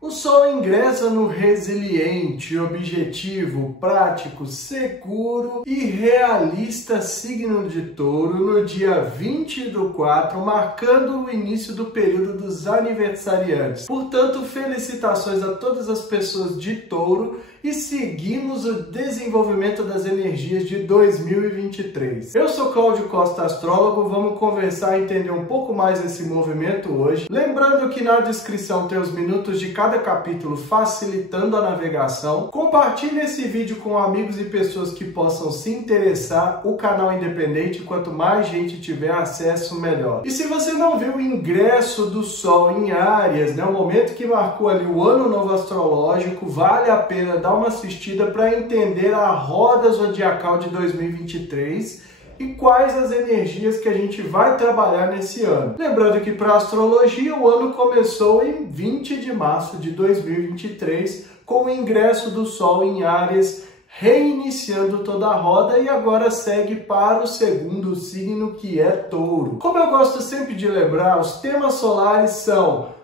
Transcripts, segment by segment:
O Sol ingressa no resiliente, objetivo, prático, seguro e realista signo de Touro no dia 20/4, marcando o início do período dos aniversariantes. Portanto, felicitações a todas as pessoas de Touro e seguimos o desenvolvimento das energias de 2023. Eu sou Cláudio Costa, astrólogo, vamos conversar e entender um pouco mais esse movimento hoje. Lembrando que na descrição tem os minutos de cada capítulo facilitando a navegação. Compartilhe esse vídeo com amigos e pessoas que possam se interessar. O canal é independente, quanto mais gente tiver acesso, melhor. E se você não viu o ingresso do Sol em Áries, o momento que marcou ali o ano novo astrológico, vale a pena dar uma assistida para entender a roda zodiacal de 2023 e quais as energias que a gente vai trabalhar nesse ano. Lembrando que para a astrologia o ano começou em 20 de março de 2023 com o ingresso do Sol em Áries, reiniciando toda a roda, e agora segue para o segundo signo, que é Touro. Como eu gosto sempre de lembrar, os temas solares são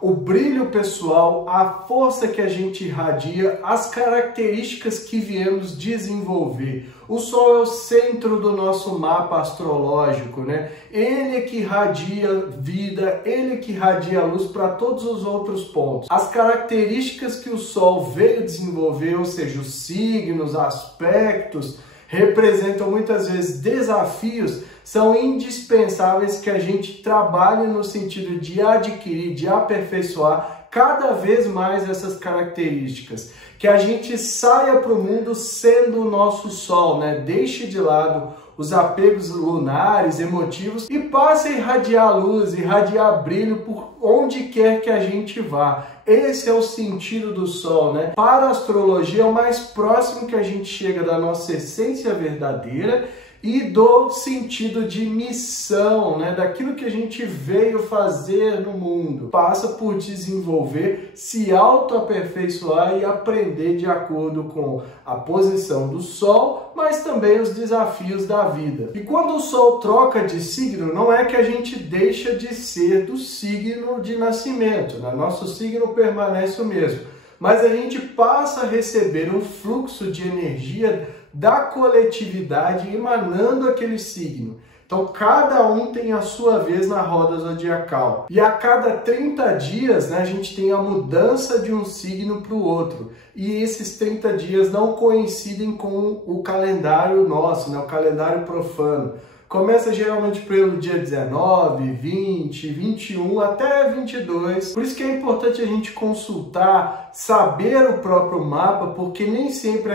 o brilho pessoal, a força que a gente irradia, as características que viemos desenvolver. O Sol é o centro do nosso mapa astrológico, Ele é que irradia vida, ele é que irradia luz para todos os outros pontos. As características que o Sol veio desenvolver, ou seja, os signos, aspectos, representam muitas vezes desafios, são indispensáveis que a gente trabalhe no sentido de adquirir, de aperfeiçoar cada vez mais essas características. Que a gente saia para o mundo sendo o nosso Sol, Deixe de lado os apegos lunares, emotivos, e passe a irradiar luz, irradiar brilho por onde quer que a gente vá. Esse é o sentido do Sol, Para a astrologia é o mais próximo que a gente chega da nossa essência verdadeira e do sentido de missão, daquilo que a gente veio fazer no mundo. Passa por desenvolver, se auto-aperfeiçoar e aprender de acordo com a posição do Sol, mas também os desafios da vida. E quando o Sol troca de signo, não é que a gente deixa de ser do signo de nascimento, Nosso signo permanece o mesmo, mas a gente passa a receber um fluxo de energia da coletividade emanando aquele signo. Então, cada um tem a sua vez na roda zodiacal. E a cada 30 dias, a gente tem a mudança de um signo para o outro. E esses 30 dias não coincidem com o calendário nosso, o calendário profano. Começa geralmente pelo dia 19, 20, 21 até 22. Por isso que é importante a gente consultar, saber o próprio mapa, porque nem sempre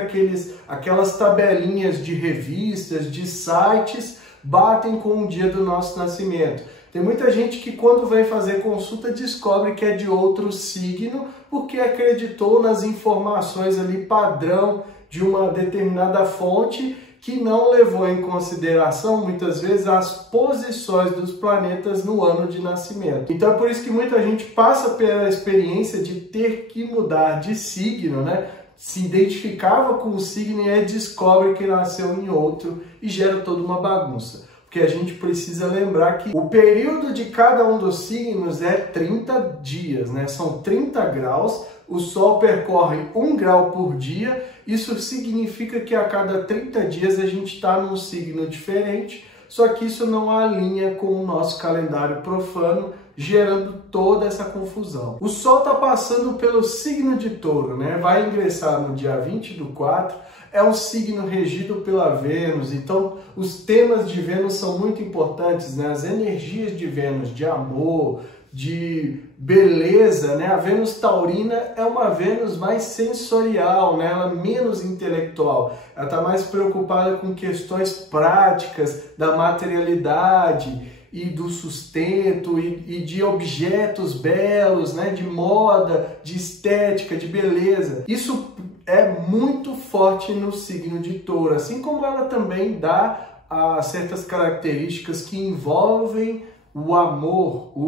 aquelas tabelinhas de revistas, de sites, batem com o dia do nosso nascimento. Tem muita gente que quando vai fazer consulta descobre que é de outro signo, porque acreditou nas informações ali padrão de uma determinada fonte, que não levou em consideração, muitas vezes, as posições dos planetas no ano de nascimento. Então é por isso que muita gente passa pela experiência de ter que mudar de signo, Se identificava com o signo e aí descobre que nasceu em outro e gera toda uma bagunça. Porque a gente precisa lembrar que o período de cada um dos signos é 30 dias, São 30 graus, o Sol percorre 1 grau por dia, isso significa que a cada 30 dias a gente está num signo diferente, só que isso não alinha com o nosso calendário profano, gerando toda essa confusão. O Sol está passando pelo signo de Touro, Vai ingressar no dia 20/4, é um signo regido pela Vênus, então os temas de Vênus são muito importantes, As energias de Vênus, de amor, de beleza, A Vênus taurina é uma Vênus mais sensorial, Ela é menos intelectual, ela está mais preocupada com questões práticas da materialidade e do sustento e de objetos belos, de moda, de estética, de beleza. Isso é muito forte no signo de Touro, assim como ela também dá certas características que envolvem o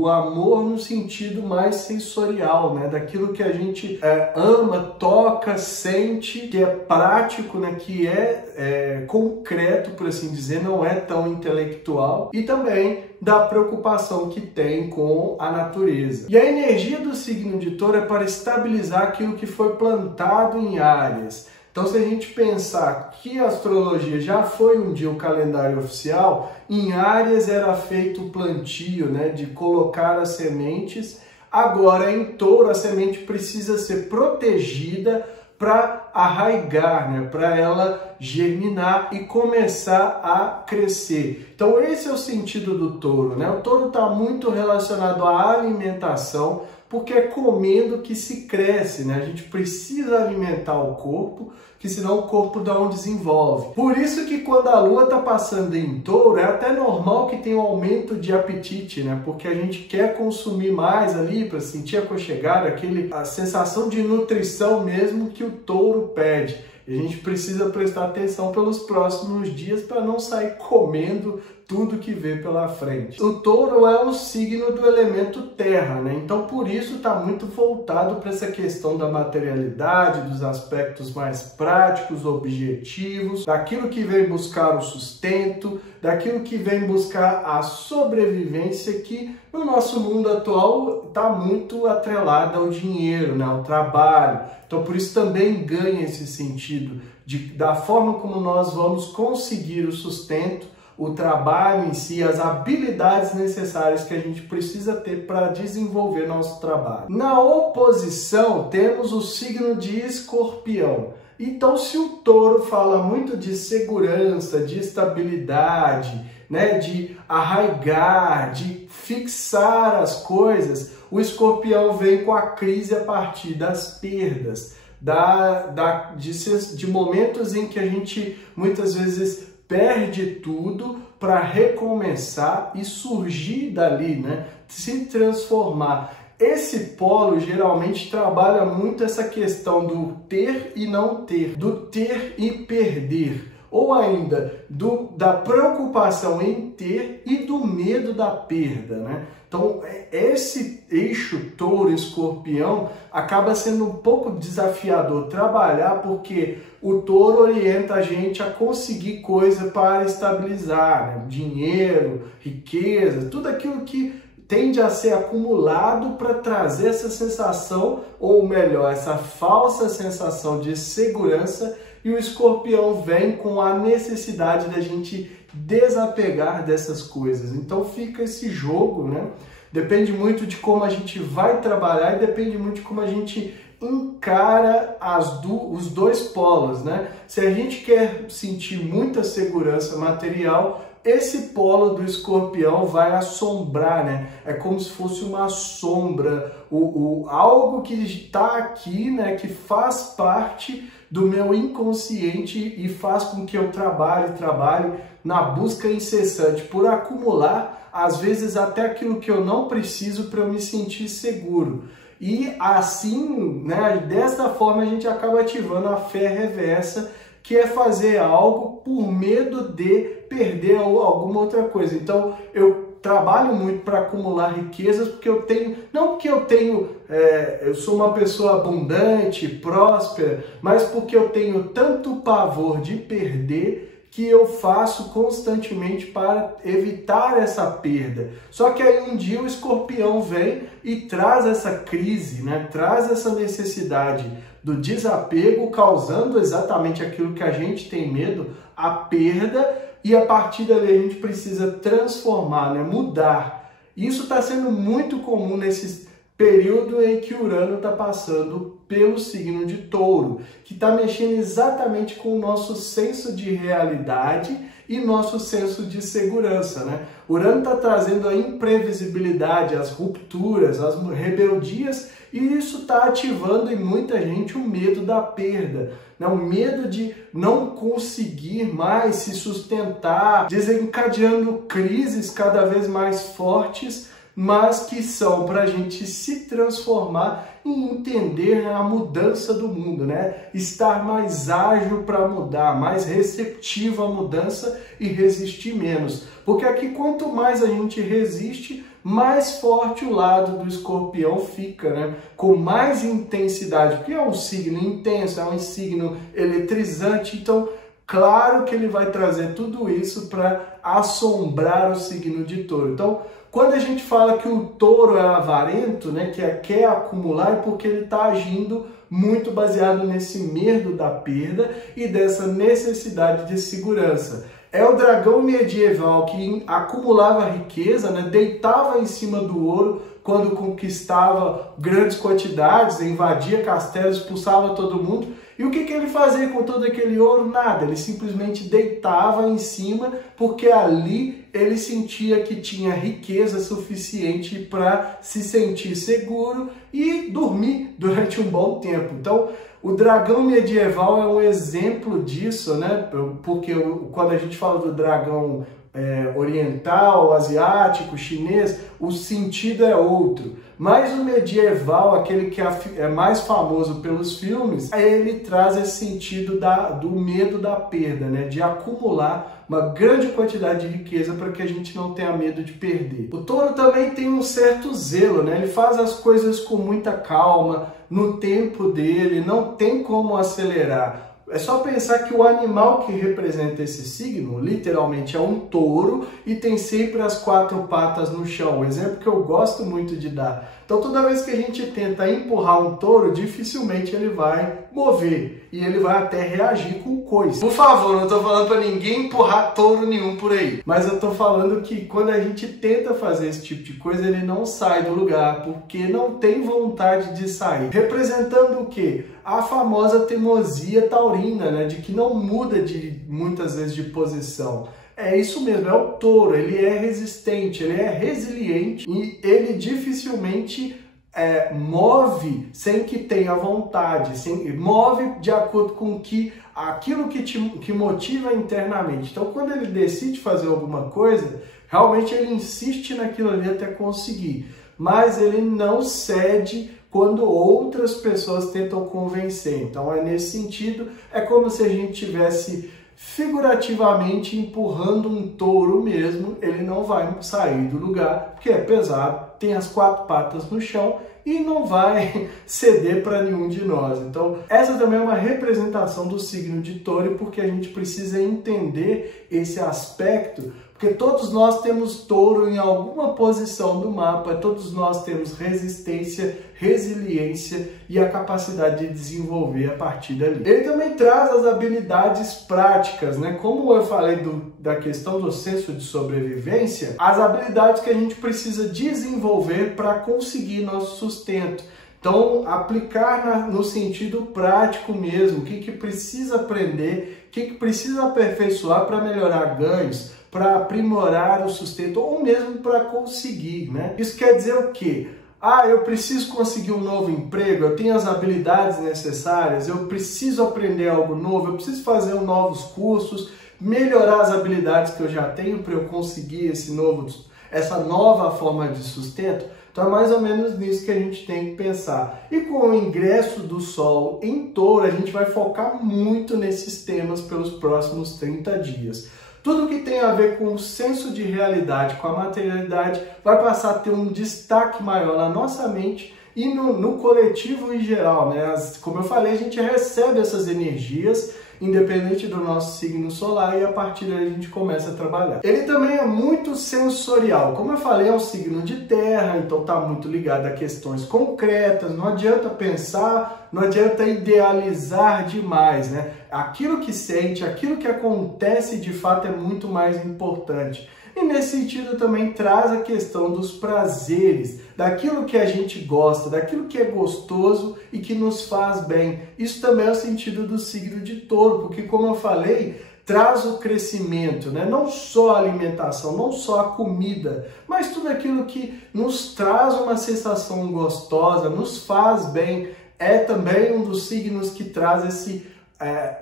amor no sentido mais sensorial, né? Daquilo que a gente ama, toca, sente, que é prático, né? Que é concreto, por assim dizer, não é tão intelectual, e também da preocupação que tem com a natureza. E a energia do signo de Touro é para estabilizar aquilo que foi plantado em Áries. Então, se a gente pensar que a astrologia já foi um dia o calendário oficial, em Áries era feito o plantio, né, de colocar as sementes. Agora, em Touro, a semente precisa ser protegida para arraigar, né, para ela germinar e começar a crescer. Então, esse é o sentido do Touro, né? O Touro está muito relacionado à alimentação, porque é comendo que se cresce, né? A gente precisa alimentar o corpo, que senão o corpo não desenvolve. Por isso que quando a Lua está passando em Touro, é até normal que tenha um aumento de apetite, né? Porque a gente quer consumir mais ali para sentir aconchegado, a sensação de nutrição mesmo que o Touro pede. E a gente precisa prestar atenção pelos próximos dias para não sair comendo tudo que vê pela frente. O Touro é um signo do elemento terra, né? Então por isso está muito voltado para essa questão da materialidade, dos aspectos mais práticos, objetivos, daquilo que vem buscar o sustento, daquilo que vem buscar a sobrevivência, que no nosso mundo atual está muito atrelada ao dinheiro, né? Ao trabalho. Então por isso também ganha esse sentido da forma como nós vamos conseguir o sustento, o trabalho em si, as habilidades necessárias que a gente precisa ter para desenvolver nosso trabalho. Na oposição, temos o signo de Escorpião. Então, se o Touro fala muito de segurança, de estabilidade, né, de arraigar, de fixar as coisas, o Escorpião vem com a crise a partir das perdas, de momentos em que a gente muitas vezes perde tudo para recomeçar e surgir dali, né? Se transformar. Esse polo geralmente trabalha muito essa questão do ter e não ter, do ter e perder, ou ainda da preocupação em ter e do medo da perda, né? Então, esse eixo Touro-Escorpião acaba sendo um pouco desafiador trabalhar, porque o Touro orienta a gente a conseguir coisa para estabilizar, né? Dinheiro, riqueza, tudo aquilo que tende a ser acumulado para trazer essa sensação, ou melhor, essa falsa sensação de segurança, e o Escorpião vem com a necessidade da gente desapegar dessas coisas. Então fica esse jogo, né? Depende muito de como a gente vai trabalhar e depende muito de como a gente encara os dois polos, né? Se a gente quer sentir muita segurança material, esse polo do Escorpião vai assombrar, né? É como se fosse uma sombra, algo que está aqui, né? Que faz parte do meu inconsciente e faz com que eu trabalhe na busca incessante por acumular, às vezes até aquilo que eu não preciso para eu me sentir seguro. E assim, né, desta forma a gente acaba ativando a fé reversa, que é fazer algo por medo de perder alguma outra coisa. Então eu trabalho muito para acumular riquezas, porque eu tenho, não porque eu sou uma pessoa abundante, próspera, mas porque eu tenho tanto pavor de perder que eu faço constantemente para evitar essa perda. Só que aí um dia o Escorpião vem e traz essa crise, né? Traz essa necessidade do desapego, causando exatamente aquilo que a gente tem medo, a perda, e a partir dali a gente precisa transformar, né? Mudar. Isso está sendo muito comum nesse período em que Urano está passando pelo signo de Touro, que está mexendo exatamente com o nosso senso de realidade e nosso senso de segurança, né? Urano está trazendo a imprevisibilidade, as rupturas, as rebeldias, e isso está ativando em muita gente o medo da perda, né? O medo de não conseguir mais se sustentar, desencadeando crises cada vez mais fortes mas que são para a gente se transformar e entender a mudança do mundo, né? Estar mais ágil para mudar, mais receptivo à mudança e resistir menos. Porque aqui quanto mais a gente resiste, mais forte o lado do escorpião fica, né? Com mais intensidade, porque é um signo intenso, é um signo eletrizante, então claro que ele vai trazer tudo isso para assombrar o signo de touro. Então, quando a gente fala que o touro é avarento, né, que quer acumular, é porque ele está agindo muito baseado nesse medo da perda e dessa necessidade de segurança. É o dragão medieval que acumulava riqueza, né, deitava em cima do ouro quando conquistava grandes quantidades, invadia castelos, expulsava todo mundo. E o que ele fazia com todo aquele ouro? Nada, ele simplesmente deitava em cima, porque ali ele sentia que tinha riqueza suficiente para se sentir seguro e dormir durante um bom tempo. Então, o dragão medieval é um exemplo disso, né? Porque quando a gente fala do dragão oriental, asiático, chinês, o sentido é outro. Mas o medieval, aquele que é mais famoso pelos filmes, ele traz esse sentido do medo da perda, né? De acumular uma grande quantidade de riqueza para que a gente não tenha medo de perder. O touro também tem um certo zelo, né? Ele faz as coisas com muita calma, no tempo dele, não tem como acelerar. É só pensar que o animal que representa esse signo, literalmente, é um touro e tem sempre as 4 patas no chão. Um exemplo que eu gosto muito de dar. Então, toda vez que a gente tenta empurrar um touro, dificilmente ele vai mover. E ele vai até reagir com o coice. Por favor, não estou falando para ninguém empurrar touro nenhum por aí. Mas eu estou falando que quando a gente tenta fazer esse tipo de coisa, ele não sai do lugar, porque não tem vontade de sair. Representando o quê? A famosa teimosia taurina, né? De que não muda muitas vezes de posição. É isso mesmo, é o touro, ele é resistente, ele é resiliente e ele dificilmente move sem que tenha vontade, move de acordo com aquilo que motiva internamente. Então, quando ele decide fazer alguma coisa, realmente ele insiste naquilo ali até conseguir, mas ele não cede quando outras pessoas tentam convencer. Então, nesse sentido, é como se a gente tivesse figurativamente empurrando um touro mesmo. Ele não vai sair do lugar, porque é pesado, tem as 4 patas no chão e não vai ceder para nenhum de nós. Então, essa também é uma representação do signo de touro, porque a gente precisa entender esse aspecto, porque todos nós temos touro em alguma posição do mapa, todos nós temos resistência, resiliência e a capacidade de desenvolver a partir dali. Ele também traz as habilidades práticas, né? Como eu falei da questão do senso de sobrevivência, as habilidades que a gente precisa desenvolver para conseguir nosso sustento. Então, aplicar no sentido prático mesmo, o que precisa aprender, o que precisa aperfeiçoar para melhorar ganhos, para aprimorar o sustento ou mesmo para conseguir, né? Isso quer dizer o quê? Eu preciso conseguir um novo emprego, eu tenho as habilidades necessárias, eu preciso aprender algo novo, eu preciso fazer novos cursos, melhorar as habilidades que eu já tenho para eu conseguir essa nova forma de sustento. Então é mais ou menos nisso que a gente tem que pensar. E com o ingresso do Sol em Touro, a gente vai focar muito nesses temas pelos próximos 30 dias. Tudo que tem a ver com o senso de realidade, com a materialidade, vai passar a ter um destaque maior na nossa mente e no coletivo em geral, né? Como eu falei, a gente recebe essas energias, independente do nosso signo solar, e a partir daí a gente começa a trabalhar. Ele também é muito sensorial. Como eu falei, é um signo de terra, então está muito ligado a questões concretas, não adianta pensar, não adianta idealizar demais, né? Aquilo que sente, aquilo que acontece de fato é muito mais importante. E nesse sentido também traz a questão dos prazeres, daquilo que a gente gosta, daquilo que é gostoso e que nos faz bem. Isso também é o sentido do signo de Touro, porque como eu falei, traz o crescimento, né? Não só a alimentação, não só a comida, mas tudo aquilo que nos traz uma sensação gostosa, nos faz bem. É também um dos signos que traz esse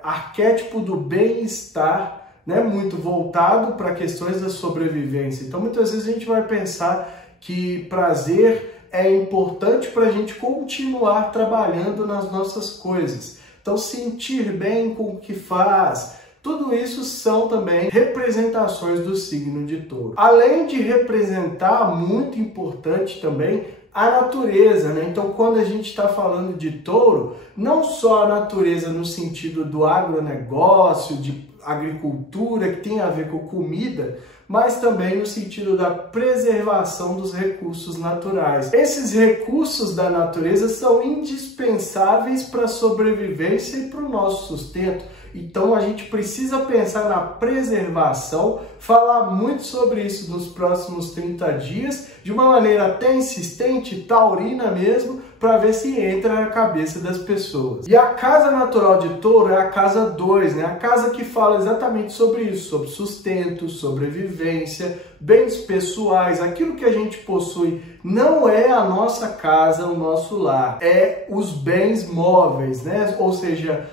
arquétipo do bem-estar, né, muito voltado para questões da sobrevivência. Então, muitas vezes a gente vai pensar Que prazer é importante para a gente continuar trabalhando nas nossas coisas. Então, sentir bem com o que faz, tudo isso são também representações do signo de Touro. Além de representar, muito importante também, a natureza, né? Então, quando a gente está falando de Touro, não só a natureza no sentido do agronegócio, de agricultura, que tem a ver com comida, mas também no sentido da preservação dos recursos naturais. Esses recursos da natureza são indispensáveis para a sobrevivência e para o nosso sustento. Então a gente precisa pensar na preservação, falar muito sobre isso nos próximos 30 dias, de uma maneira até insistente, taurina mesmo, para ver se entra na cabeça das pessoas. E a casa natural de Touro é a casa 2, né? A casa que fala exatamente sobre isso, sobre sustento, sobrevivência, bens pessoais, aquilo que a gente possui não é a nossa casa, o nosso lar, é os bens móveis, né? Ou seja,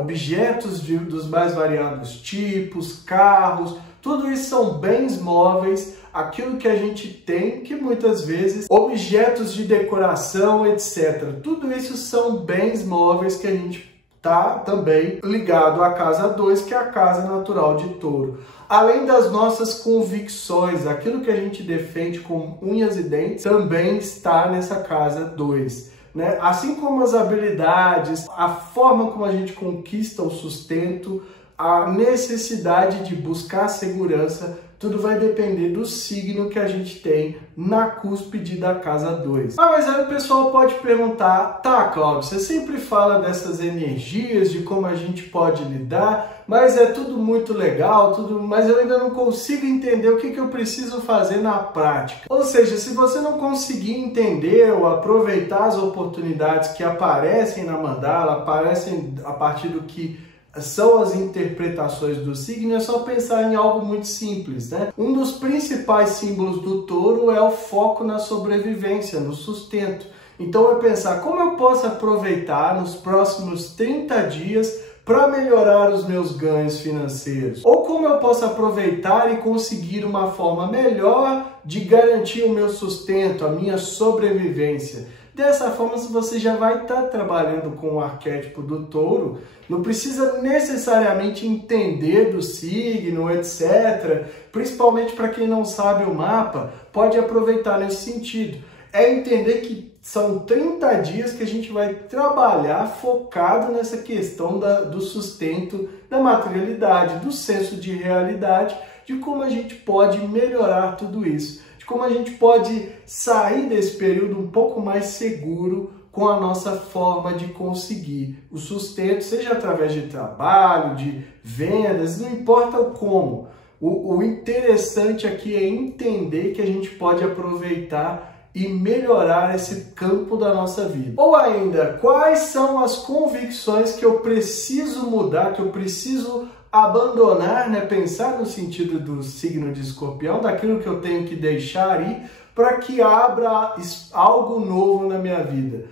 objetos dos mais variados tipos, carros, tudo isso são bens móveis, aquilo que a gente tem, que muitas vezes, objetos de decoração, etc. Tudo isso são bens móveis que a gente está também ligado à casa 2, que é a casa natural de Touro. Além das nossas convicções, aquilo que a gente defende com unhas e dentes, também está nessa casa 2. Né? Assim como as habilidades, a forma como a gente conquista o sustento, a necessidade de buscar segurança, tudo vai depender do signo que a gente tem na cúspide da casa 2. Mas aí o pessoal pode perguntar, tá, Cláudio, você sempre fala dessas energias, de como a gente pode lidar, mas é tudo muito legal, mas eu ainda não consigo entender o que eu preciso fazer na prática. Ou seja, se você não conseguir entender ou aproveitar as oportunidades que aparecem na mandala, aparecem a partir do que são as interpretações do signo, é só pensar em algo muito simples, né? Um dos principais símbolos do Touro é o foco na sobrevivência, no sustento. Então é pensar como eu posso aproveitar nos próximos 30 dias para melhorar os meus ganhos financeiros. Ou como eu posso aproveitar e conseguir uma forma melhor de garantir o meu sustento, a minha sobrevivência. Dessa forma, se você já vai estar trabalhando com o arquétipo do Touro, não precisa necessariamente entender do signo, etc. Principalmente para quem não sabe o mapa, pode aproveitar nesse sentido. É entender que são 30 dias que a gente vai trabalhar focado nessa questão do sustento, da materialidade, do senso de realidade, de como a gente pode melhorar tudo isso. Como a gente pode sair desse período um pouco mais seguro com a nossa forma de conseguir o sustento, seja através de trabalho, de vendas, não importa o como. O interessante aqui é entender que a gente pode aproveitar e melhorar esse campo da nossa vida. Ou ainda, quais são as convicções que eu preciso mudar, que eu preciso abandonar, né? Pensar no sentido do signo de Escorpião, daquilo que eu tenho que deixar ir para que abra algo novo na minha vida.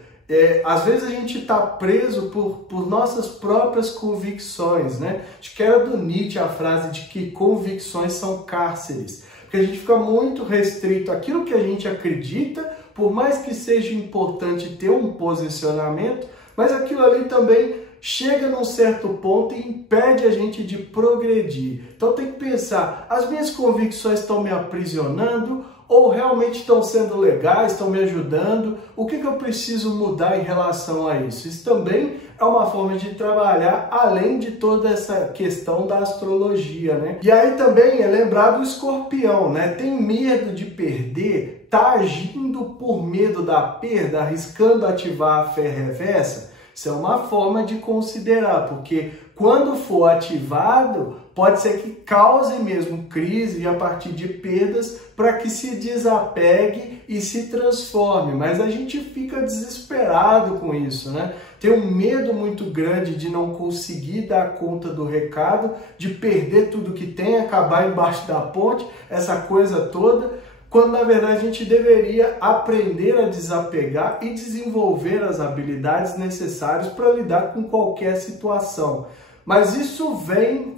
Às vezes a gente está preso por nossas próprias convicções, né? Acho que era do Nietzsche a frase de que convicções são cárceres, porque a gente fica muito restrito àquilo que a gente acredita, por mais que seja importante ter um posicionamento, mas aquilo ali também chega num certo ponto e impede a gente de progredir. Então tem que pensar, as minhas convicções estão me aprisionando ou realmente estão sendo legais, estão me ajudando? O que eu preciso mudar em relação a isso? Isso também é uma forma de trabalhar além de toda essa questão da astrologia, né? E aí também é lembrar do Escorpião, né? Tem medo de perder, tá agindo por medo da perda, arriscando ativar a fé reversa? Isso é uma forma de considerar, porque quando for ativado, pode ser que cause mesmo crise a partir de perdas para que se desapegue e se transforme. Mas a gente fica desesperado com isso, né? Tem um medo muito grande de não conseguir dar conta do recado, de perder tudo que tem, acabar embaixo da ponte, essa coisa toda, quando na verdade a gente deveria aprender a desapegar e desenvolver as habilidades necessárias para lidar com qualquer situação. Mas isso vem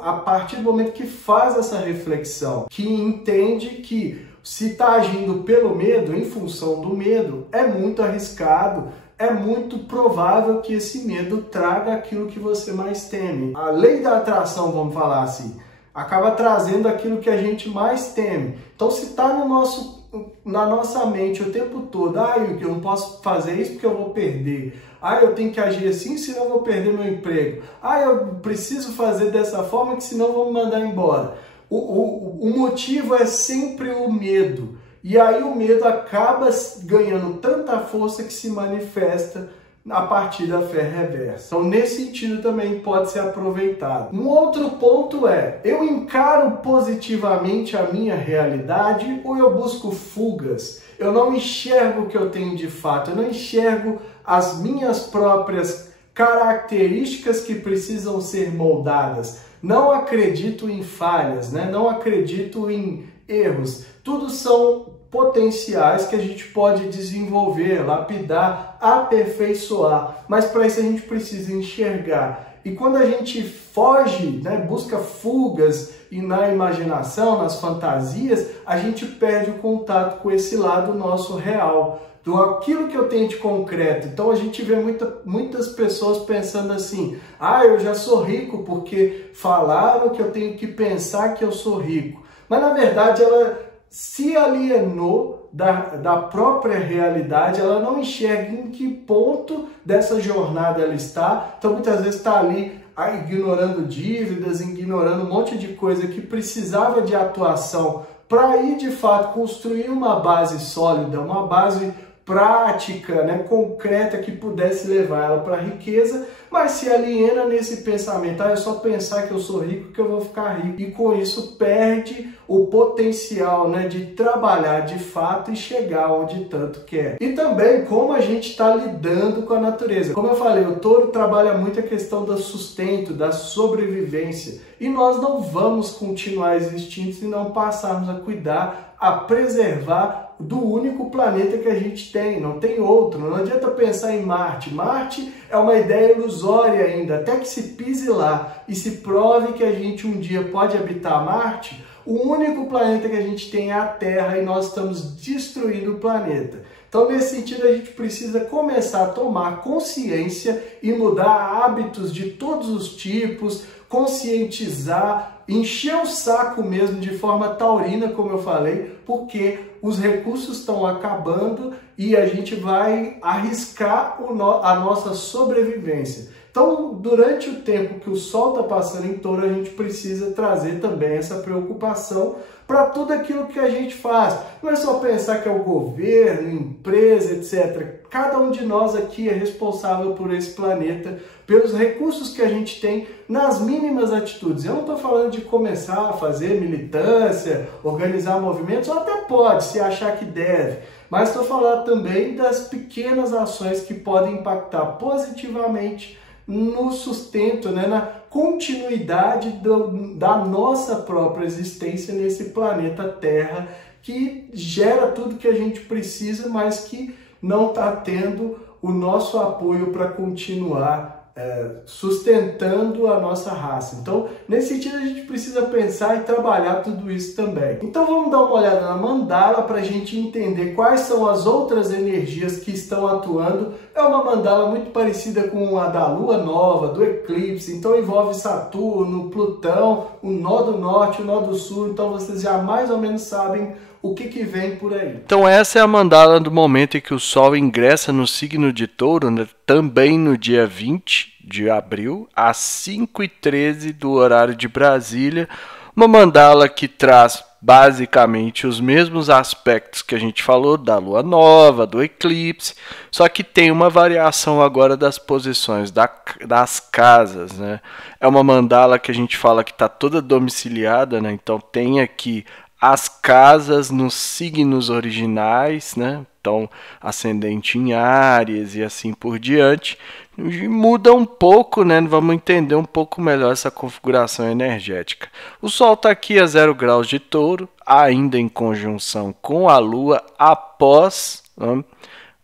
a partir do momento que faz essa reflexão, que entende que Se está agindo pelo medo, em função do medo, é muito arriscado, é muito provável que esse medo traga aquilo que você mais teme. A lei da atração, vamos falar assim, acaba trazendo aquilo que a gente mais teme. Então, se está na nossa mente o tempo todo, eu não posso fazer isso porque eu vou perder. Eu tenho que agir assim, senão eu vou perder meu emprego. Eu preciso fazer dessa forma, que senão vão me mandar embora. O motivo é sempre o medo. E aí o medo acaba ganhando tanta força que se manifesta a partir da fé reversa. Então, nesse sentido também pode ser aproveitado. Um outro ponto é, eu encaro positivamente a minha realidade ou eu busco fugas? Eu não enxergo o que eu tenho de fato, eu não enxergo as minhas próprias características que precisam ser moldadas. Não acredito em falhas, né? Não acredito em erros. Tudo são potenciais que a gente pode desenvolver, lapidar, aperfeiçoar. Mas para isso a gente precisa enxergar. E quando a gente foge, né, busca fugas e na imaginação, nas fantasias, a gente perde o contato com esse lado nosso real, do aquilo que eu tenho de concreto. Então a gente vê muitas pessoas pensando assim, eu já sou rico porque falaram que eu tenho que pensar que eu sou rico. Mas na verdade ela se alienou da própria realidade, ela não enxerga em que ponto dessa jornada ela está. Então muitas vezes está ali ignorando dívidas, ignorando um monte de coisa que precisava de atuação para ir de fato construir uma base sólida, uma base prática, né, concreta, que pudesse levar ela para a riqueza, mas se aliena nesse pensamento, é só pensar que eu sou rico que eu vou ficar rico, e com isso perde o potencial, né, de trabalhar de fato e chegar onde tanto quer. E também como a gente está lidando com a natureza. Como eu falei, o touro trabalha muito a questão do sustento, da sobrevivência, e nós não vamos continuar existindo se não passarmos a cuidar, a preservar do único planeta que a gente tem, não tem outro. Não adianta pensar em Marte. Marte é uma ideia ilusória ainda, até que se pise lá e se prove que a gente um dia pode habitar Marte. O único planeta que a gente tem é a Terra e nós estamos destruindo o planeta. Então, nesse sentido, a gente precisa começar a tomar consciência e mudar hábitos de todos os tipos, conscientizar, encher o saco mesmo de forma taurina, como eu falei, porque os recursos estão acabando e a gente vai arriscar a nossa sobrevivência. Então, durante o tempo que o Sol está passando em Touro, a gente precisa trazer também essa preocupação para tudo aquilo que a gente faz. Não é só pensar que é o governo, empresa, etc. Cada um de nós aqui é responsável por esse planeta, pelos recursos que a gente tem nas mínimas atitudes. Eu não estou falando de começar a fazer militância, organizar movimentos, ou até pode, se achar que deve. Mas estou falando também das pequenas ações que podem impactar positivamente no sustento, né, na continuidade da nossa própria existência nesse planeta Terra, que gera tudo que a gente precisa, mas que não está tendo o nosso apoio para continuar sustentando a nossa raça. Então, nesse sentido, a gente precisa pensar e trabalhar tudo isso também. Então, vamos dar uma olhada na mandala para a gente entender quais são as outras energias que estão atuando. É uma mandala muito parecida com a da Lua Nova, do eclipse, então envolve Saturno, Plutão, o nó do norte, o nó do sul, então vocês já mais ou menos sabem o que vem por aí. Então essa é a mandala do momento em que o Sol ingressa no signo de Touro, né? Também no dia 20 de abril, às 5h13 do horário de Brasília. Uma mandala que traz basicamente os mesmos aspectos que a gente falou da Lua Nova, do eclipse, só que tem uma variação agora das posições das casas, né? É uma mandala que a gente fala que está toda domiciliada, né? Então tem aqui as casas nos signos originais, né? Então, ascendente em Áries e assim por diante. E muda um pouco, né? Vamos entender um pouco melhor essa configuração energética. O Sol está aqui a 0 graus de Touro, ainda em conjunção com a Lua após, né,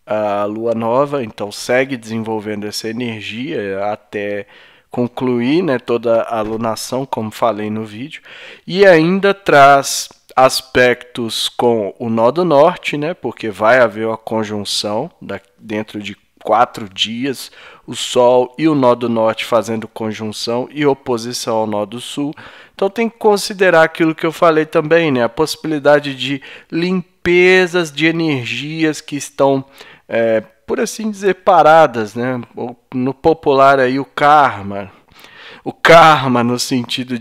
a Lua Nova. Então, segue desenvolvendo essa energia até concluir, né, toda a alunação, como falei no vídeo. E ainda traz aspectos com o nó do norte, né? Porque vai haver uma conjunção dentro de 4 dias, o Sol e o nó do norte fazendo conjunção e oposição ao nó do sul. Então tem que considerar aquilo que eu falei também, né? A possibilidade de limpezas de energias que estão, por assim dizer, paradas, né? No popular aí o karma. O karma no sentido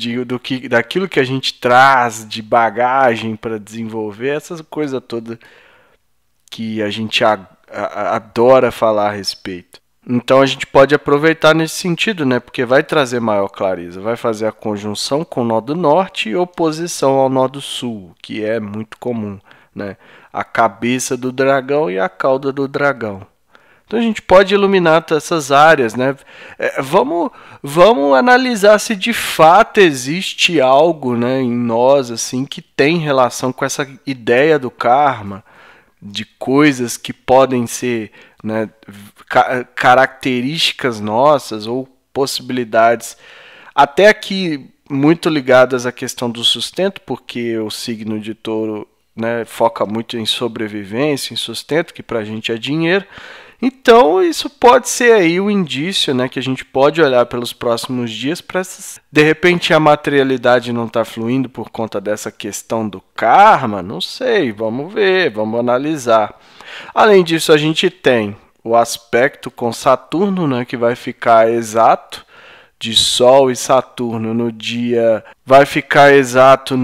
daquilo que a gente traz de bagagem para desenvolver, essas coisas todas que a gente adora falar a respeito. Então a gente pode aproveitar nesse sentido, né? Porque vai trazer maior clareza, vai fazer a conjunção com o nó do norte e oposição ao nó do sul, que é muito comum, né? A cabeça do dragão e a cauda do dragão. Então a gente pode iluminar essas áreas, né? Vamos analisar se de fato existe algo, né, em nós assim que tem relação com essa ideia do karma, de coisas que podem ser, né, características nossas ou possibilidades, até aqui muito ligadas à questão do sustento, porque o signo de Touro, né, foca muito em sobrevivência, em sustento, que para a gente é dinheiro. Então isso pode ser aí um indício, né, que a gente pode olhar pelos próximos dias para de repente a materialidade não está fluindo por conta dessa questão do karma, não sei, vamos ver, vamos analisar. Além disso, a gente tem o aspecto com Saturno, né, que vai ficar exato de Sol e Saturno no dia, vai ficar exato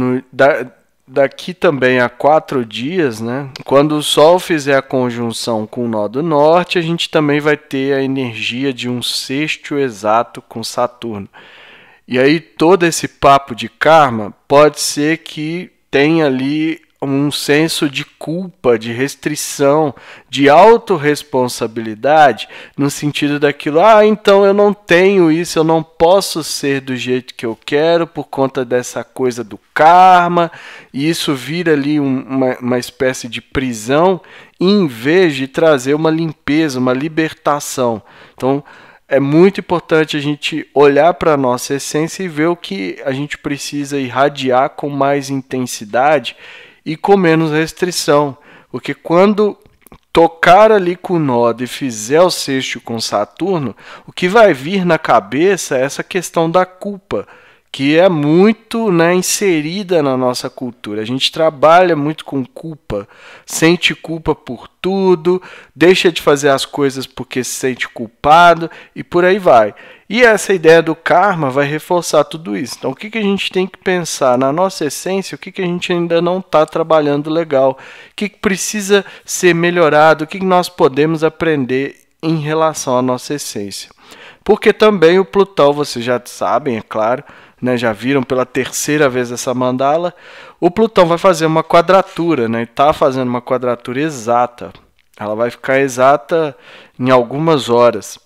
daqui também a 4 dias, né? Quando o Sol fizer a conjunção com o nó do norte, a gente também vai ter a energia de um sexto exato com Saturno. E aí todo esse papo de karma pode ser que tenha ali um senso de culpa, de restrição, de autorresponsabilidade, no sentido daquilo, então eu não tenho isso, eu não posso ser do jeito que eu quero por conta dessa coisa do karma, e isso vira ali uma espécie de prisão, em vez de trazer uma limpeza, uma libertação. Então, é muito importante a gente olhar para a nossa essência e ver o que a gente precisa irradiar com mais intensidade e com menos restrição, porque quando tocar ali com o nó e fizer o sexto com Saturno, o que vai vir na cabeça é essa questão da culpa, que é muito, né, inserida na nossa cultura. A gente trabalha muito com culpa, sente culpa por tudo, deixa de fazer as coisas porque se sente culpado e por aí vai. E essa ideia do karma vai reforçar tudo isso. Então o que a gente tem que pensar na nossa essência, o que a gente ainda não está trabalhando legal, o que precisa ser melhorado, o que nós podemos aprender em relação à nossa essência. Porque também o Plutão, vocês já sabem, é claro, né, já viram pela 3ª vez essa mandala, o Plutão vai fazer uma quadratura, né, está fazendo uma quadratura exata. Ela vai ficar exata em algumas horas.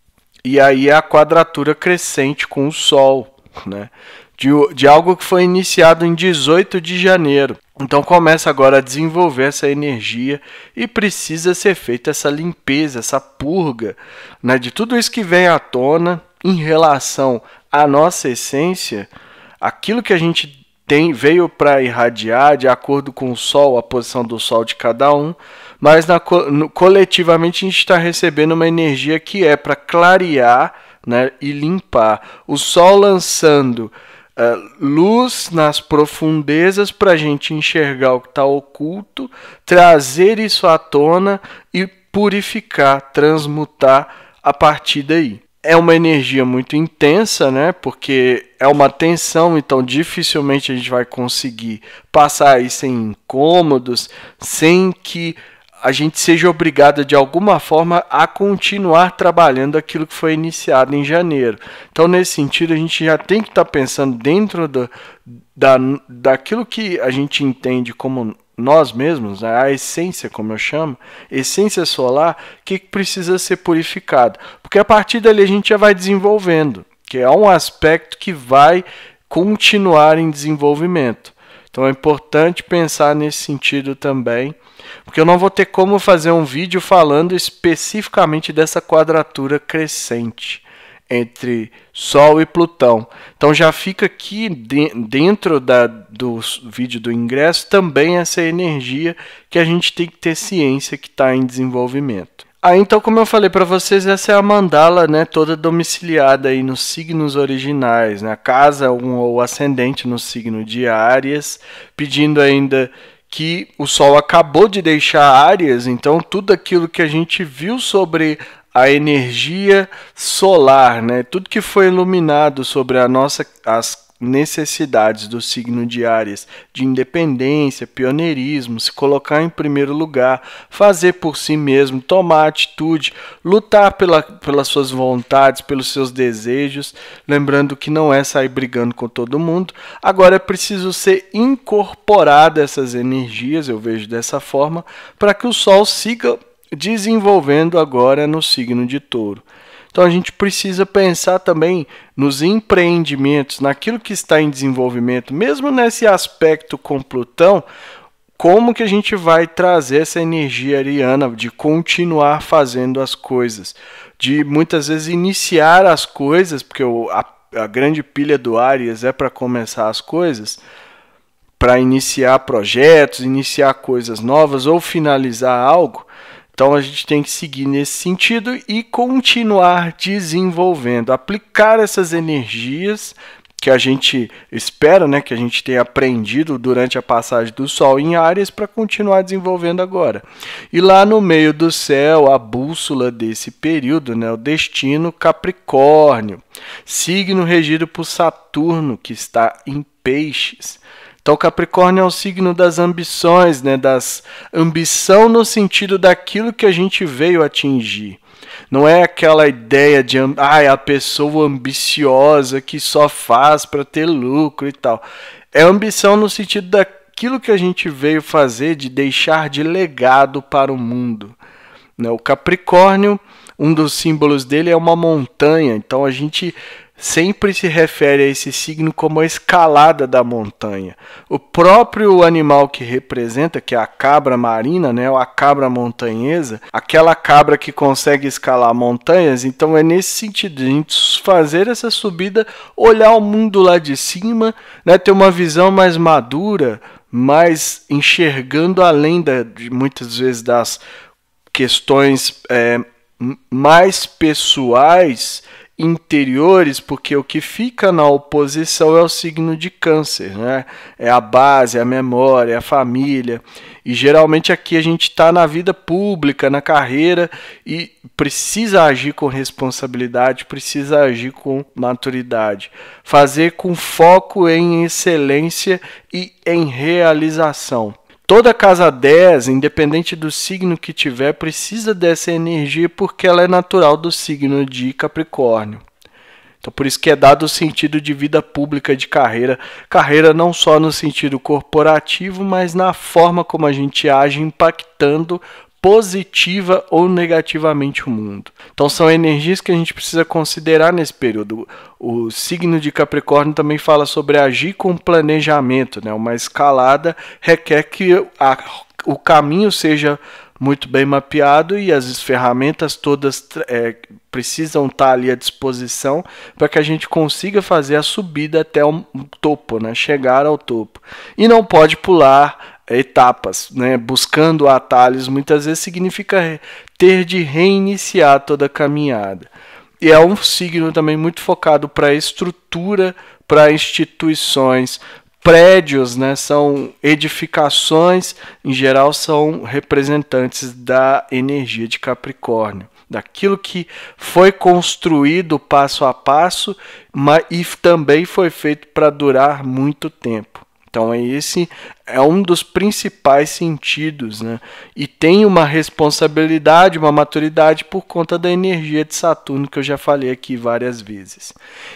E aí é a quadratura crescente com o Sol, né, de algo que foi iniciado em 18 de janeiro. Então começa agora a desenvolver essa energia e precisa ser feita essa limpeza, essa purga, né, de tudo isso que vem à tona em relação à nossa essência, aquilo que a gente veio para irradiar de acordo com o Sol, a posição do Sol de cada um, mas coletivamente a gente está recebendo uma energia que é para clarear, né, e limpar. O Sol lançando luz nas profundezas para a gente enxergar o que está oculto, trazer isso à tona e purificar, transmutar a partir daí. É uma energia muito intensa, né? Porque é uma tensão, então dificilmente a gente vai conseguir passar aí sem incômodos, sem que a gente seja obrigada de alguma forma a continuar trabalhando aquilo que foi iniciado em janeiro. Então, nesse sentido, a gente já tem que estar pensando dentro daquilo que a gente entende como nós mesmos, né? A essência, como eu chamo, essência solar, que precisa ser purificado. Porque a partir dali a gente já vai desenvolvendo, que é um aspecto que vai continuar em desenvolvimento. Então é importante pensar nesse sentido também, porque eu não vou ter como fazer um vídeo falando especificamente dessa quadratura crescente. entre Sol e Plutão. Então já fica aqui dentro do vídeo do ingresso também essa energia que a gente tem que ter ciência que está em desenvolvimento. Então, como eu falei para vocês, essa é a mandala, né, toda domiciliada aí nos signos originais, né, casa ou ascendente no signo de Áries, pedindo ainda que o Sol acabou de deixar Áries, então tudo aquilo que a gente viu sobre a energia solar, né, tudo que foi iluminado sobre as necessidades do signo de Áries, de independência, pioneirismo, se colocar em primeiro lugar, fazer por si mesmo, tomar atitude, lutar pelas suas vontades, pelos seus desejos, lembrando que não é sair brigando com todo mundo. Agora é preciso ser incorporado essas energias, eu vejo dessa forma, para que o Sol siga desenvolvendo agora no signo de Touro. Então a gente precisa pensar também nos empreendimentos, naquilo que está em desenvolvimento, mesmo nesse aspecto com Plutão, como que a gente vai trazer essa energia ariana de continuar fazendo as coisas, de muitas vezes iniciar as coisas, porque a grande pilha do Áries é para começar as coisas, para iniciar projetos, iniciar coisas novas ou finalizar algo. Então a gente tem que seguir nesse sentido e continuar desenvolvendo, aplicar essas energias que a gente espera, né, que a gente tenha aprendido durante a passagem do Sol em Áries para continuar desenvolvendo agora. E lá no meio do céu, a bússola desse período, né, o destino Capricórnio, signo regido por Saturno, que está em Peixes. Então, Capricórnio é o signo das ambições, né? Ambição no sentido daquilo que a gente veio atingir. Não é aquela ideia de a pessoa ambiciosa que só faz para ter lucro e tal. É ambição no sentido daquilo que a gente veio fazer, de deixar de legado para o mundo. Né? O Capricórnio, um dos símbolos dele é uma montanha. Então, a gente sempre se refere a esse signo como a escalada da montanha. O próprio animal que representa, que é a cabra marina, né, ou a cabra montanhesa, aquela cabra que consegue escalar montanhas, então é nesse sentido, a gente fazer essa subida, olhar o mundo lá de cima, né, ter uma visão mais madura, mais enxergando além de muitas vezes das questões mais pessoais, interiores, porque o que fica na oposição é o signo de Câncer, né? É a base, a memória, a família. E geralmente aqui a gente está na vida pública, na carreira, e precisa agir com responsabilidade, precisa agir com maturidade. Fazer com foco em excelência e em realização. Toda casa 10, independente do signo que tiver, precisa dessa energia porque ela é natural do signo de Capricórnio. Então, por isso que é dado o sentido de vida pública, de carreira. Carreira não só no sentido corporativo, mas na forma como a gente age, impactando positiva ou negativamente o mundo. Então são energias que a gente precisa considerar nesse período. O signo de Capricórnio também fala sobre agir com planejamento, né? Uma escalada requer que o caminho seja muito bem mapeado e as ferramentas todas precisam estar ali à disposição para que a gente consiga fazer a subida até o topo, né? Chegar ao topo. E não pode pular etapas, né? Buscando atalhos muitas vezes significa ter de reiniciar toda a caminhada. E é um signo também muito focado para estrutura, para instituições, prédios, né? São edificações, em geral são representantes da energia de Capricórnio, daquilo que foi construído passo a passo, e também foi feito para durar muito tempo. Então esse é um dos principais sentidos, né? E tem uma responsabilidade, uma maturidade por conta da energia de Saturno que eu já falei aqui várias vezes.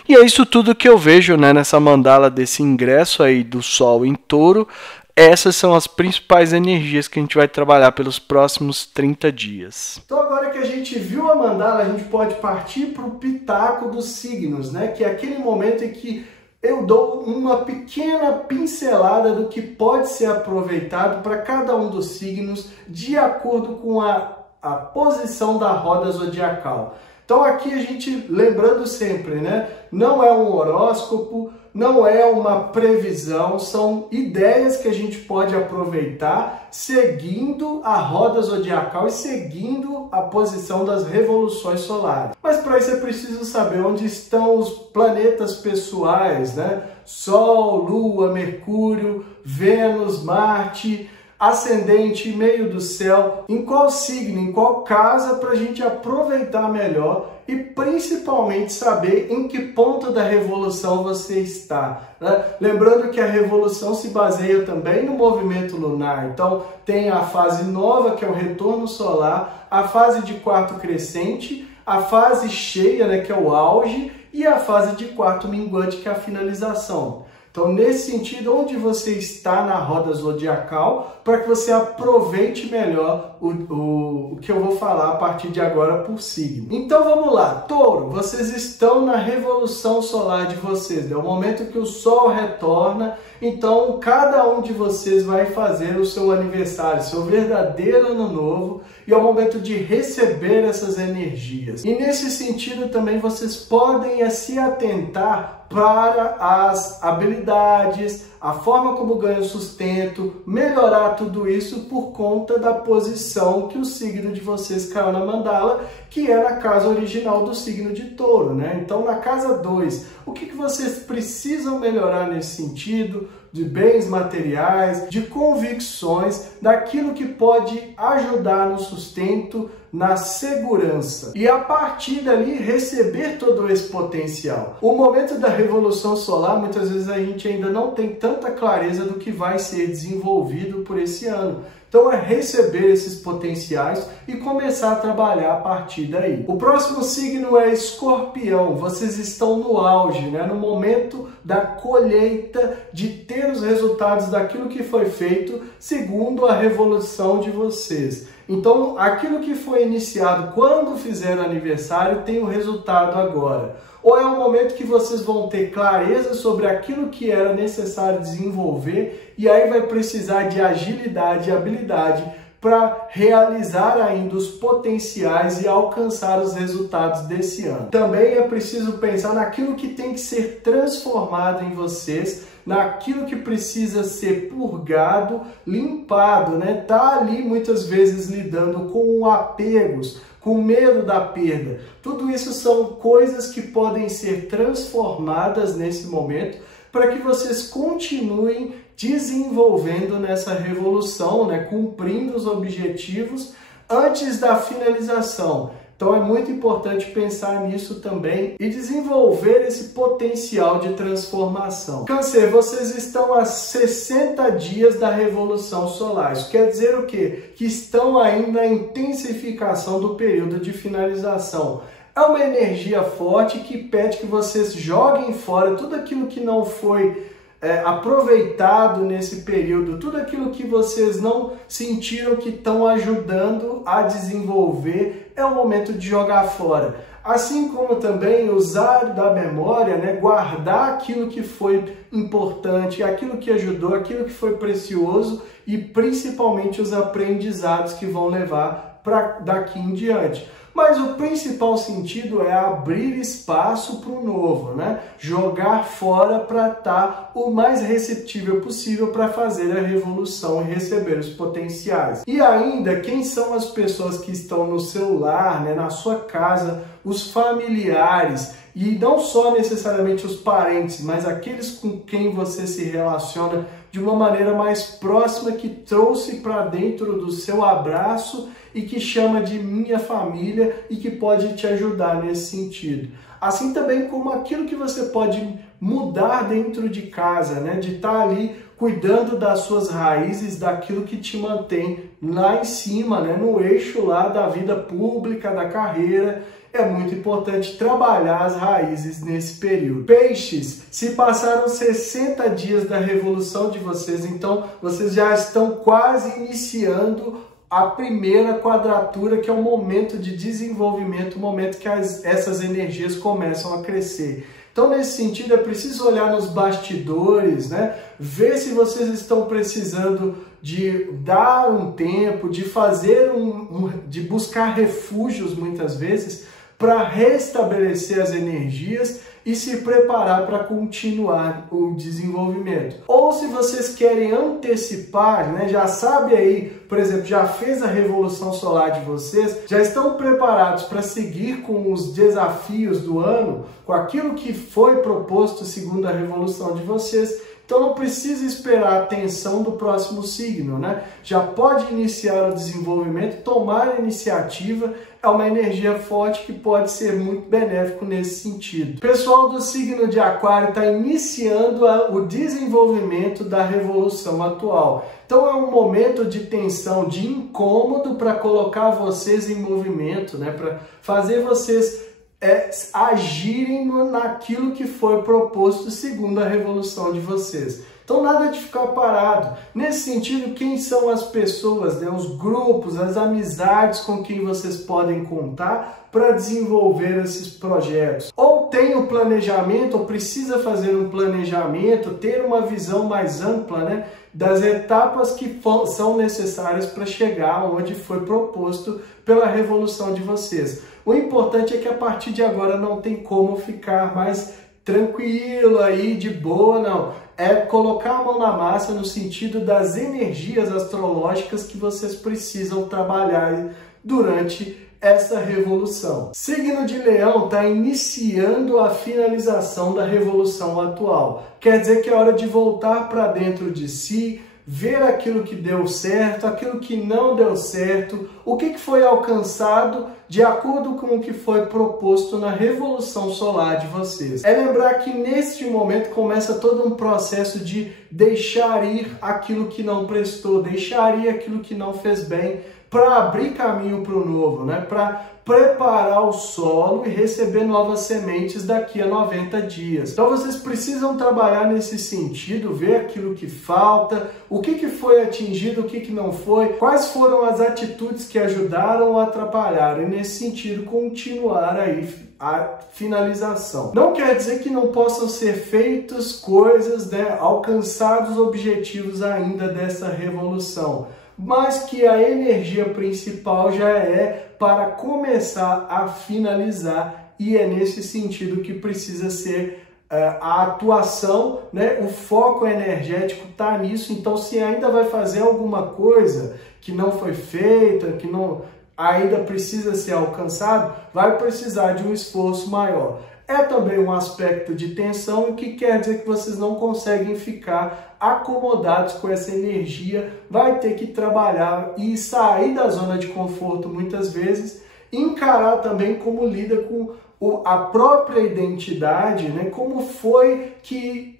E é isso tudo que eu vejo, né, nessa mandala desse ingresso aí do Sol em Touro. Essas são as principais energias que a gente vai trabalhar pelos próximos 30 dias. Então agora que a gente viu a mandala, a gente pode partir para o pitaco dos signos, né? Que é aquele momento em que eu dou uma pequena pincelada do que pode ser aproveitado para cada um dos signos de acordo com a posição da roda zodiacal. Então aqui a gente, lembrando sempre, né? Não é um horóscopo, não é uma previsão, são ideias que a gente pode aproveitar seguindo a roda zodiacal e seguindo a posição das revoluções solares. Mas para isso é preciso saber onde estão os planetas pessoais, né? Sol, Lua, Mercúrio, Vênus, Marte, ascendente, meio do céu, em qual signo, em qual casa, para a gente aproveitar melhor e principalmente saber em que ponto da revolução você está, né? Lembrando que a revolução se baseia também no movimento lunar, então tem a fase nova, que é o retorno solar, a fase de quarto crescente, a fase cheia, né, que é o auge, e a fase de quarto minguante, que é a finalização. Então, nesse sentido, onde você está na roda zodiacal, para que você aproveite melhor o que eu vou falar a partir de agora por signo. Então, vamos lá. Touro, vocês estão na revolução solar de vocês. É o momento que o Sol retorna. Então, cada um de vocês vai fazer o seu aniversário, seu verdadeiro ano novo. E é o momento de receber essas energias. E nesse sentido, também vocês podem se atentar para as habilidades, a forma como ganha sustento, melhorar tudo isso por conta da posição que o signo de vocês caiu na mandala, que é na casa original do signo de Touro, né? Então, na casa 2, o que vocês precisam melhorar nesse sentido? De bens materiais, de convicções, daquilo que pode ajudar no sustento, na segurança. E a partir dali receber todo esse potencial. O momento da revolução solar, muitas vezes a gente ainda não tem tanta clareza do que vai ser desenvolvido por esse ano. Então é receber esses potenciais e começar a trabalhar a partir daí. O próximo signo é Escorpião. Vocês estão no auge, né? No momento da colheita, de ter os resultados daquilo que foi feito segundo a revolução de vocês. Então, aquilo que foi iniciado quando fizeram aniversário tem o resultado agora. Ou é um momento que vocês vão ter clareza sobre aquilo que era necessário desenvolver e aí vai precisar de agilidade e habilidade para realizar ainda os potenciais e alcançar os resultados desse ano. Também é preciso pensar naquilo que tem que ser transformado em vocês, naquilo que precisa ser purgado, limpado, né? Tá ali muitas vezes lidando com apegos, com medo da perda. Tudo isso são coisas que podem ser transformadas nesse momento para que vocês continuem desenvolvendo nessa revolução, né? Cumprindo os objetivos antes da finalização. Então é muito importante pensar nisso também e desenvolver esse potencial de transformação. Câncer, vocês estão a 60 dias da revolução solar. Isso quer dizer o quê? Que estão ainda na intensificação do período de finalização. É uma energia forte que pede que vocês joguem fora tudo aquilo que não foi aproveitado nesse período, tudo aquilo que vocês não sentiram que estão ajudando a desenvolver, é o momento de jogar fora. Assim como também usar da memória, né, guardar aquilo que foi importante, aquilo que ajudou, aquilo que foi precioso e principalmente os aprendizados que vão levar para daqui em diante. Mas o principal sentido é abrir espaço para o novo, né? Jogar fora para estar o mais receptível possível para fazer a revolução e receber os potenciais. E ainda, quem são as pessoas que estão no seu lar, né, na sua casa, os familiares, e não só necessariamente os parentes, mas aqueles com quem você se relaciona de uma maneira mais próxima, que trouxe para dentro do seu abraço e que chama de minha família e que pode te ajudar nesse sentido. Assim também como aquilo que você pode mudar dentro de casa, né? De estar ali cuidando das suas raízes, daquilo que te mantém lá em cima, né? No eixo lá da vida pública, da carreira. É muito importante trabalhar as raízes nesse período. Peixes, se passaram 60 dias da revolução de vocês, então vocês já estão quase iniciando a primeira quadratura, que é o momento de desenvolvimento, o momento que essas energias começam a crescer. Então, nesse sentido, é preciso olhar nos bastidores, né? Ver se vocês estão precisando de dar um tempo, de fazer de buscar refúgios muitas vezes, para restabelecer as energias e se preparar para continuar o desenvolvimento. Ou se vocês querem antecipar, né, já sabe aí, por exemplo, já fez a revolução solar de vocês, já estão preparados para seguir com os desafios do ano, com aquilo que foi proposto segundo a revolução de vocês. Então não precisa esperar a atenção do próximo signo, né? Já pode iniciar o desenvolvimento, tomar a iniciativa, é uma energia forte que pode ser muito benéfico nesse sentido. O pessoal do signo de Aquário está iniciando o desenvolvimento da revolução atual. Então é um momento de tensão, de incômodo para colocar vocês em movimento, né? Para fazer vocês agirem naquilo que foi proposto segundo a revolução de vocês. Então nada de ficar parado. Nesse sentido, quem são as pessoas, né, os grupos, as amizades com quem vocês podem contar para desenvolver esses projetos? Ou tem um planejamento, ou precisa fazer um planejamento, ter uma visão mais ampla, né, das etapas que são necessárias para chegar onde foi proposto pela revolução de vocês. O importante é que a partir de agora não tem como ficar mais tranquilo aí, de boa, não. É colocar a mão na massa no sentido das energias astrológicas que vocês precisam trabalhar durante essa revolução. Signo de Leão está iniciando a finalização da revolução atual. Quer dizer que é hora de voltar para dentro de si, ver aquilo que deu certo, aquilo que não deu certo, o que foi alcançado de acordo com o que foi proposto na revolução solar de vocês. É lembrar que neste momento começa todo um processo de deixar ir aquilo que não prestou, deixar ir aquilo que não fez bem, para abrir caminho para o novo, né? Para preparar o solo e receber novas sementes daqui a 90 dias. Então vocês precisam trabalhar nesse sentido, ver aquilo que falta, o que foi atingido, o que não foi, quais foram as atitudes que ajudaram ou atrapalharam, e nesse sentido continuar aí a finalização. Não quer dizer que não possam ser feitas coisas, né, alcançados objetivos ainda dessa revolução, mas que a energia principal já é para começar a finalizar, e é nesse sentido que precisa ser a atuação, né? O foco energético está nisso. Então, se ainda vai fazer alguma coisa que não foi feita, que não ainda precisa ser alcançado, vai precisar de um esforço maior. É também um aspecto de tensão, o que quer dizer que vocês não conseguem ficar acomodados com essa energia, vai ter que trabalhar e sair da zona de conforto muitas vezes, encarar também como lida com a própria identidade, né? Como foi que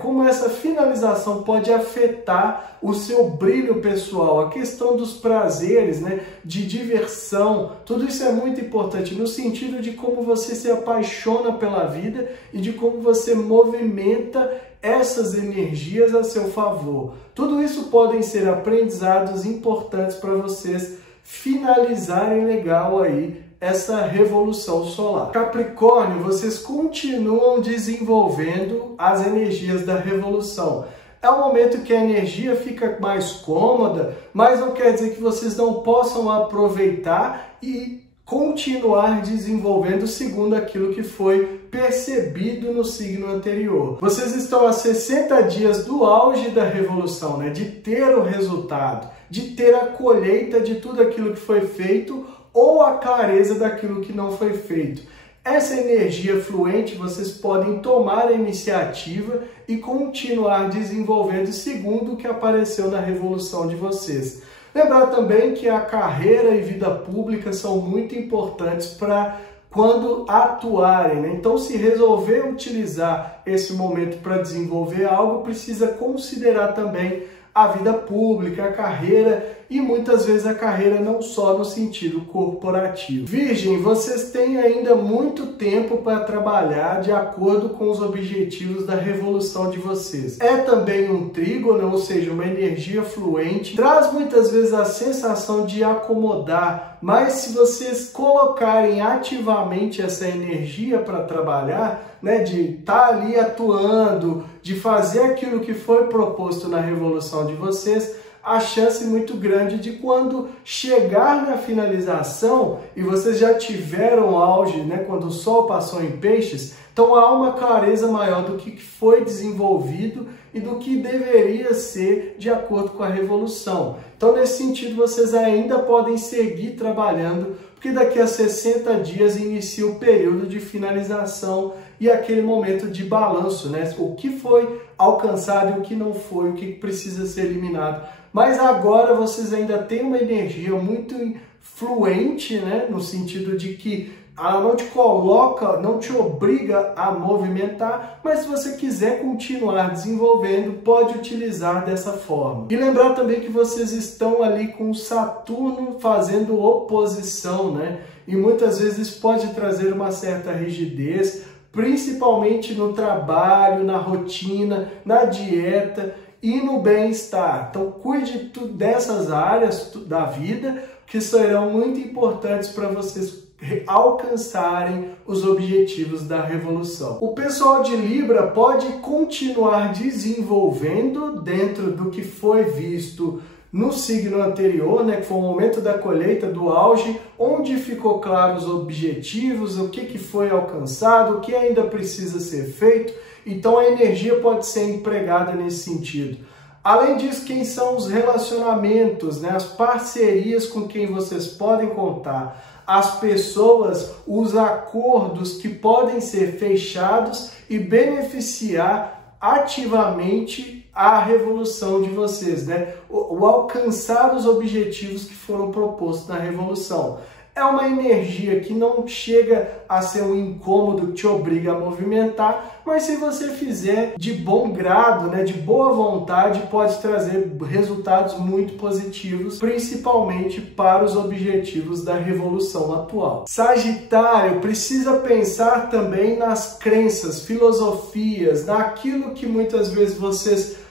como essa finalização pode afetar o seu brilho pessoal, a questão dos prazeres, né? De diversão, tudo isso é muito importante no sentido de como você se apaixona pela vida e de como você movimenta essas energias a seu favor. Tudo isso podem ser aprendizados importantes para vocês finalizarem legal aí essa revolução solar. Capricórnio, vocês continuam desenvolvendo as energias da revolução. É um momento que a energia fica mais cômoda, mas não quer dizer que vocês não possam aproveitar e continuar desenvolvendo segundo aquilo que foi percebido no signo anterior. Vocês estão a 60 dias do auge da revolução, né? De ter o resultado, de ter a colheita de tudo aquilo que foi feito ou a clareza daquilo que não foi feito. Essa energia fluente vocês podem tomar a iniciativa e continuar desenvolvendo segundo o que apareceu na revolução de vocês. Lembrar também que a carreira e vida pública são muito importantes para quando atuarem, né? Então, se resolver utilizar esse momento para desenvolver algo, precisa considerar também a vida pública, a carreira, e muitas vezes a carreira não só no sentido corporativo. Virgem, vocês têm ainda muito tempo para trabalhar de acordo com os objetivos da revolução de vocês. É também um trígono, ou seja, uma energia fluente, traz muitas vezes a sensação de acomodar, mas se vocês colocarem ativamente essa energia para trabalhar, né, de estar ali atuando, de fazer aquilo que foi proposto na revolução de vocês, a chance muito grande de quando chegar na finalização e vocês já tiveram auge, né, quando o Sol passou em Peixes, então há uma clareza maior do que foi desenvolvido e do que deveria ser de acordo com a revolução. Então, nesse sentido, vocês ainda podem seguir trabalhando, porque daqui a 60 dias inicia o período de finalização e aquele momento de balanço, né? O que foi alcançado e o que não foi, o que precisa ser eliminado. Mas agora vocês ainda têm uma energia muito fluente, né? No sentido de que ela não te coloca, não te obriga a movimentar, mas se você quiser continuar desenvolvendo, pode utilizar dessa forma. E lembrar também que vocês estão ali com Saturno fazendo oposição, né? E muitas vezes pode trazer uma certa rigidez, principalmente no trabalho, na rotina, na dieta e no bem-estar. Então cuide dessas áreas da vida que serão muito importantes para vocês alcançarem os objetivos da revolução. O pessoal de Libra pode continuar desenvolvendo dentro do que foi visto no signo anterior, né, que foi o momento da colheita, do auge, onde ficou claro os objetivos, o que foi alcançado, o que ainda precisa ser feito. Então a energia pode ser empregada nesse sentido. Além disso, quem são os relacionamentos, né, as parcerias com quem vocês podem contar, as pessoas, os acordos que podem ser fechados e beneficiar ativamente a revolução de vocês, né? O alcançar os objetivos que foram propostos na revolução. É uma energia que não chega a ser um incômodo que te obriga a movimentar, mas se você fizer de bom grado, né, de boa vontade, pode trazer resultados muito positivos, principalmente para os objetivos da revolução atual. Sagitário precisa pensar também nas crenças, filosofias, naquilo que muitas vezes vocês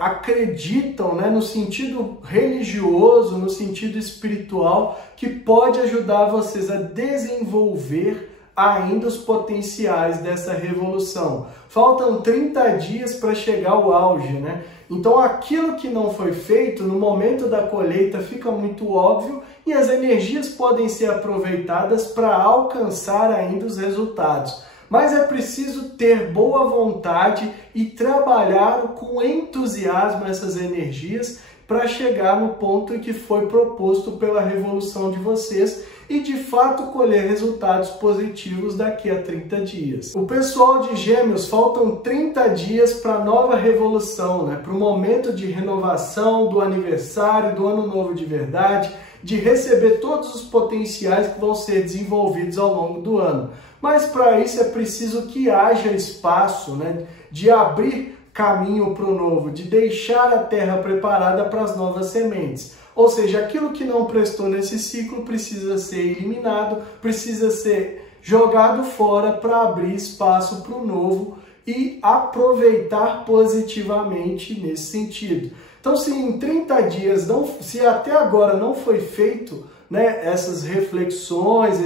acreditam, né, no sentido religioso, no sentido espiritual, que pode ajudar vocês a desenvolver ainda os potenciais dessa revolução. Faltam 30 dias para chegar ao auge, né? Então aquilo que não foi feito no momento da colheita fica muito óbvio e as energias podem ser aproveitadas para alcançar ainda os resultados. Mas é preciso ter boa vontade e trabalhar com entusiasmo essas energias para chegar no ponto em que foi proposto pela revolução de vocês e de fato colher resultados positivos daqui a 30 dias. O pessoal de Gêmeos, faltam 30 dias para a nova revolução, né? Para o momento de renovação do aniversário, do ano novo de verdade, de receber todos os potenciais que vão ser desenvolvidos ao longo do ano. Mas para isso é preciso que haja espaço, né, de abrir caminho para o novo, de deixar a terra preparada para as novas sementes. Ou seja, aquilo que não prestou nesse ciclo precisa ser eliminado, precisa ser jogado fora para abrir espaço para o novo e aproveitar positivamente nesse sentido. Então, se em 30 dias, se até agora não foi feito, né, essas reflexões,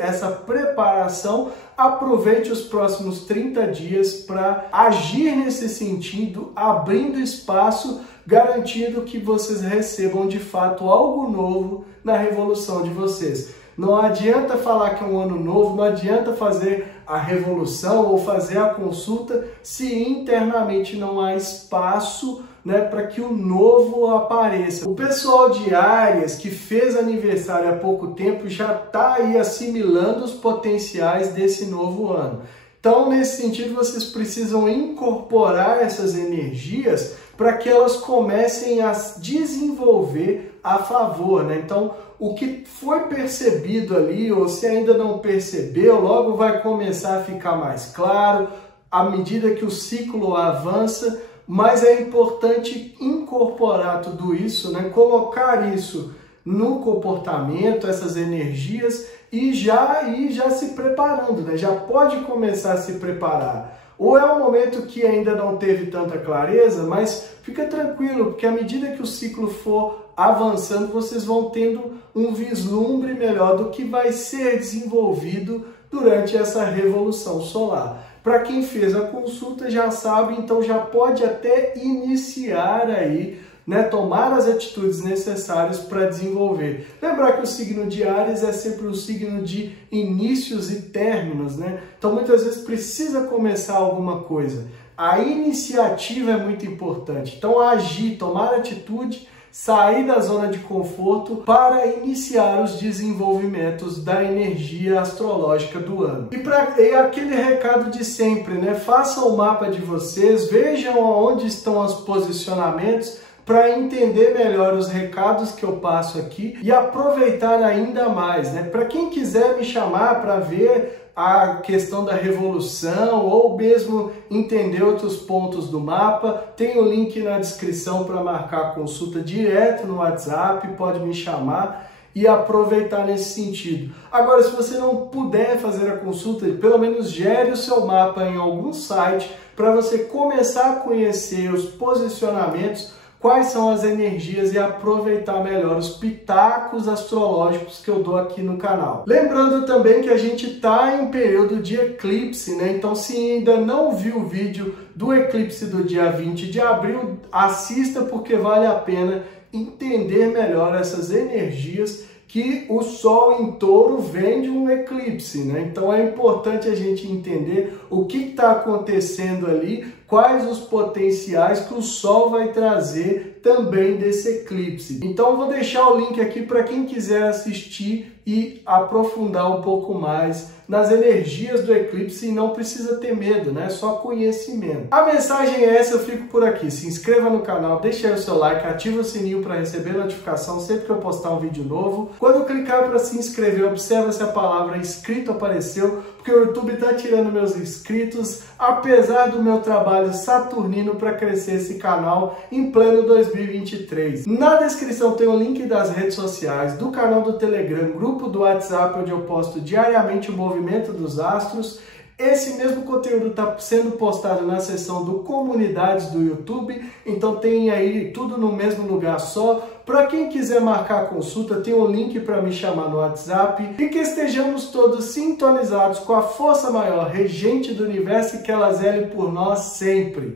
essa preparação, aproveite os próximos 30 dias para agir nesse sentido, abrindo espaço, garantindo que vocês recebam de fato algo novo na revolução de vocês. Não adianta falar que é um ano novo, não adianta fazer a revolução ou fazer a consulta se internamente não há espaço, né, para que o novo apareça. O pessoal de Áries que fez aniversário há pouco tempo já está aí assimilando os potenciais desse novo ano. Então, nesse sentido, vocês precisam incorporar essas energias para que elas comecem a desenvolver a favor, né? Então, o que foi percebido ali, ou se ainda não percebeu, logo vai começar a ficar mais claro à medida que o ciclo avança. Mas é importante incorporar tudo isso, né? Colocar isso no comportamento, essas energias, e já se preparando, né? Já pode começar a se preparar. Ou é um momento que ainda não teve tanta clareza, mas fica tranquilo, porque à medida que o ciclo for avançando, vocês vão tendo um vislumbre melhor do que vai ser desenvolvido durante essa revolução solar. Para quem fez a consulta já sabe, então já pode até iniciar aí né, tomar as atitudes necessárias para desenvolver. Lembrar que o signo de Áries é sempre um signo de inícios e términos, né? Então muitas vezes precisa começar alguma coisa. A iniciativa é muito importante. Então agir, tomar atitude, sair da zona de conforto para iniciar os desenvolvimentos da energia astrológica do ano. E aquele recado de sempre, né? Façam o mapa de vocês, vejam onde estão os posicionamentos para entender melhor os recados que eu passo aqui e aproveitar ainda mais, né? Para quem quiser me chamar para ver a questão da revolução ou mesmo entender outros pontos do mapa, tem o link na descrição para marcar a consulta direto no WhatsApp, pode me chamar e aproveitar nesse sentido. Agora, se você não puder fazer a consulta, pelo menos gere o seu mapa em algum site para você começar a conhecer os posicionamentos, quais são as energias e aproveitar melhor os pitacos astrológicos que eu dou aqui no canal. Lembrando também que a gente está em período de eclipse, né? Então, se ainda não viu o vídeo do eclipse do dia 20 de abril, assista porque vale a pena entender melhor essas energias que o Sol em Touro vem de um eclipse, né? Então é importante a gente entender o que está acontecendo ali, quais os potenciais que o Sol vai trazer também desse eclipse. Então eu vou deixar o link aqui para quem quiser assistir e aprofundar um pouco mais nas energias do eclipse e não precisa ter medo, né? Só conhecimento. A mensagem é essa, eu fico por aqui. Se inscreva no canal, deixe aí o seu like, ative o sininho para receber notificação sempre que eu postar um vídeo novo. Quando eu clicar para se inscrever, observa se a palavra inscrito apareceu, porque o YouTube está tirando meus inscritos, apesar do meu trabalho saturnino para crescer esse canal em pleno 2023. Na descrição tem o link das redes sociais, do canal do Telegram, grupo do WhatsApp, onde eu posto diariamente o movimento dos astros. Esse mesmo conteúdo está sendo postado na seção do Comunidades do YouTube, então tem aí tudo no mesmo lugar só. Para quem quiser marcar a consulta, tem um link para me chamar no WhatsApp. E que estejamos todos sintonizados com a força maior, regente do universo, e que ela zele por nós sempre.